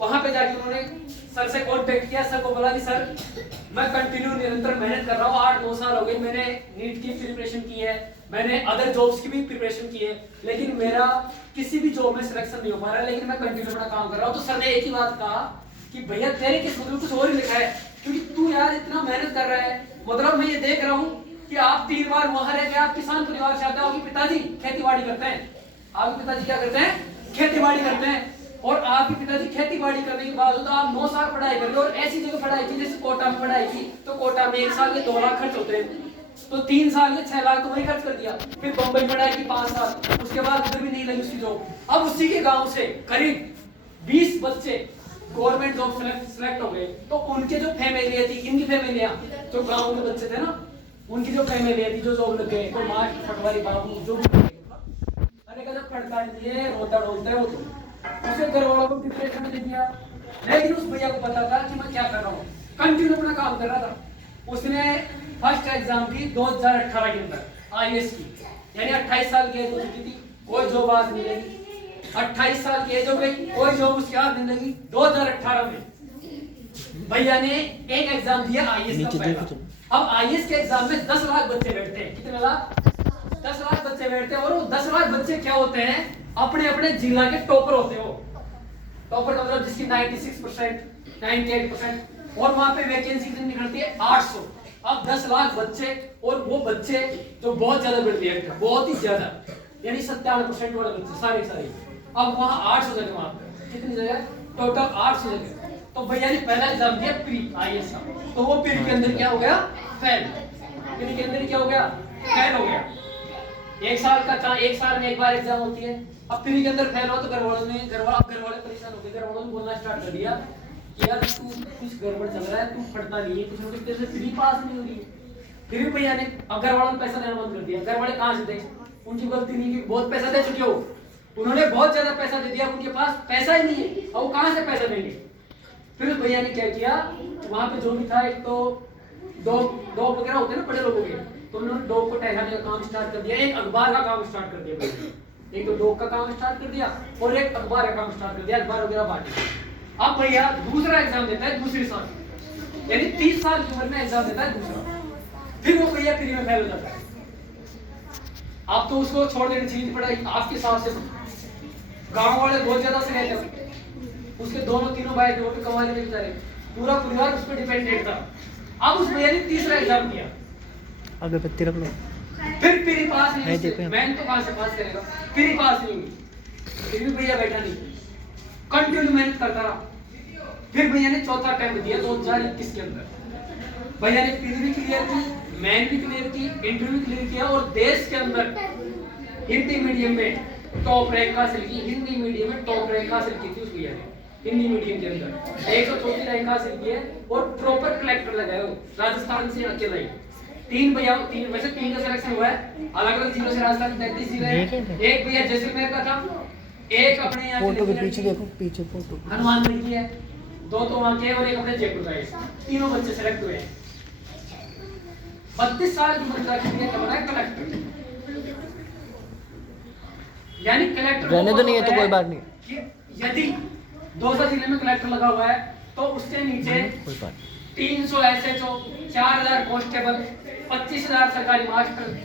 वहां पे जाके उन्होंने सर से कांटेक्ट किया, सर को बोला कि सर मैं कंटिन्यू निरंतर मेहनत कर रहा हूँ, 8-9 साल हो गए, मैंने नीट की प्रिपरेशन की है, मैंने अदर जॉब्स की भी प्रिपरेशन की है, लेकिन मेरा किसी भी जॉब में सिलेक्शन नहीं हो पा रहा है, लेकिन मैं कंटिन्यू अपना काम कर रहा हूँ। तो सर ने एक ही बात कहा कि भैया तेरे किस्मत में कुछ और ही लिखा है, क्योंकि तू यार इतना मेहनत कर रहा है, मतलब मैं ये देख रहा हूँ कि आप 3 बार वहां रह गए, आप किसान परिवार से आते हो, आपके पिताजी खेती-बाड़ी करते हैं, आपके पिताजी क्या करते हैं, खेती-बाड़ी करते हैं, और आपके पिताजी खेती-बाड़ी करने के बाद आप 9 साल पढ़ाई कर रहे हो, और ऐसी जगह पढ़ाई की जैसे कोटा में पढ़ाई की, तो कोटा में 1 साल के 2 लाख खर्च होते हैं, तो 3 साल के 6 लाख तो वही खर्च कर दिया, फिर बंबई पढ़ाई की 5 साल, उसके बाद उधर भी नहीं लगी उसकी जॉब। अब उसी के गांव से करीब 20 बच्चे गवर्नमेंट जॉब सेलेक्ट हो गए, तो उनके जो फैमिली थी, इनकी फैमिलियां जो गांव के बच्चे थे ना, उनकी जो फैमिली थी जो जॉब लग गए, तो मास्टर पटवारी बाबू जो भी, अरे जब पढ़ता है रोता डोलता है वो, तो उसे घर वालों को डिप्रेशन में दे दिया। लेकिन उस भैया को पता था कि मैं क्या कर रहा हूँ, कंटिन्यू अपना काम कर रहा था। उसने फर्स्ट एग्जाम दी 2018 के अंदर आईएएस की, यानी 28 साल की एज हो चुकी थी, कोई जॉब आज नहीं लगी, 28 साल की एज हो गई, कोई जॉब उसके हाथ नहीं लगी। 2018 में भैया ने एक एग्जाम दिया आईएएस का पहला। अब आईएएस के एग्जाम में 10 लाख बच्चे बैठते हैं, कितने लाख, 10 लाख बच्चे बैठते हैं, और वो 10 लाख बच्चे क्या होते हैं, अपने अपने जिला के टॉपर होते हो, टॉपर मतलब जिसकी 96%, 98%, और वहां पे वैकेंसी कितनी निकलती है, 800। अब 10 लाख बच्चे, और वो बच्चे जो बहुत ज्यादा ब्रिलियंट है, बहुत ही ज्यादा, यानी 97% वाले बच्चे सारे, अब वहां 800 जगह, वहां पे कितनी जगह, टोटल 800 जगह। तो भैया ने पहला एग्जाम दिया प्री आईएएस का, तो वो प्री के अंदर क्या हो गया, फेल, प्री के अंदर क्या हो गया, फेल हो गया। 1 साल का, 1 साल में एक बार एग्जाम होती है। अब प्री के अंदर फेल हो तो घर वाले परेशान हो गए, घर वालों ने बोलना स्टार्ट कर दिया कि यार तू कुछ गड़बड़ चल रहा है, तू पढ़ता नहीं है, कुछ ना कुछ तेरे से प्री पास नहीं हो रही है। फिर भी भैया ने अब घर वालों ने पैसा देना बंद कर दिया। घर वाले कहाँ से दे, उनकी गलती नहीं कि बहुत पैसा दे चुके हो, उन्होंने बहुत ज्यादा पैसा दे दिया, उनके पास पैसा ही नहीं है, और वो कहाँ से पैसा देंगे। फिर उस भैया ने क्या किया, वहां पे जो भी था, एक तो डॉग वगैरह होते हैं ना बड़े लोगों के, तो उन्होंने डॉग को टहलाने का काम स्टार्ट कर दिया, एक अखबार का काम स्टार्ट कर दिया भैया। एक तो डॉग का काम स्टार्ट कर दिया और एक अखबार का काम स्टार्ट कर दिया, अखबार वगैरह बांटे। अब भैया दूसरा एग्जाम देता है दूसरे साल, यानी 30 साल की उम्र में एग्जाम देता है दूसरा, फिर वो भैया फ्री में फेल हो जाता है। आप तो उसको छोड़ देनी चाहिए पढ़ाई आपके हिसाब से, गांव वाले बहुत ज्यादा से रहते, उसके दोनों तीनों भाई जो भी कमाने में बेचारे, पूरा परिवार उस पर डिपेंडेंट था। अब उस भैया ने तीसरा एग्जाम दिया, अगरबत्ती रख लो, फिर प्री पास नहीं, मैंने तो कहां से पास करेगा, प्री पास नहीं हुई, फिर भी भैया बैठा नहीं, कंटिन्यू मेहनत करता रहा। फिर भैया ने चौथा अटेम्प्ट दिया 2021 के अंदर, भैया ने प्री भी क्लियर की, मैन भी क्लियर की, इंटरव्यू भी क्लियर किया, और देश के अंदर हिंदी मीडियम में टॉप रैंक हासिल की, हिंदी मीडियम में टॉप रैंक हासिल की थी उस भैया ने, हिंदी मीडियम के अंदर 134 रैंक हासिल की है, और प्रॉपर कलेक्टर लगाए हो राजस्थान से अकेला ही। 3 भैया, 3 वैसे 3 का सिलेक्शन हुआ है, अलग अलग जिलों से, राजस्थान 33 जिले हैं, एक भैया जैसलमेर का था, एक अपने यहाँ फोटो के पीछे देखो, पीछे फोटो हनुमानगढ़ की है, 2 तो वहां के, और एक अपने जयपुर का है, तीनों बच्चे सेलेक्ट हुए हैं। 32 साल की उम्र तक ये बना है कलेक्टर, यानी कलेक्टर रहने तो नहीं है तो कोई बात नहीं, यदि 200 जिले में कलेक्टर लगा हुआ है तो उससे नीचे 300 एसएचओ, 4000 कांस्टेबल, 25,000 सरकारी मास्टर,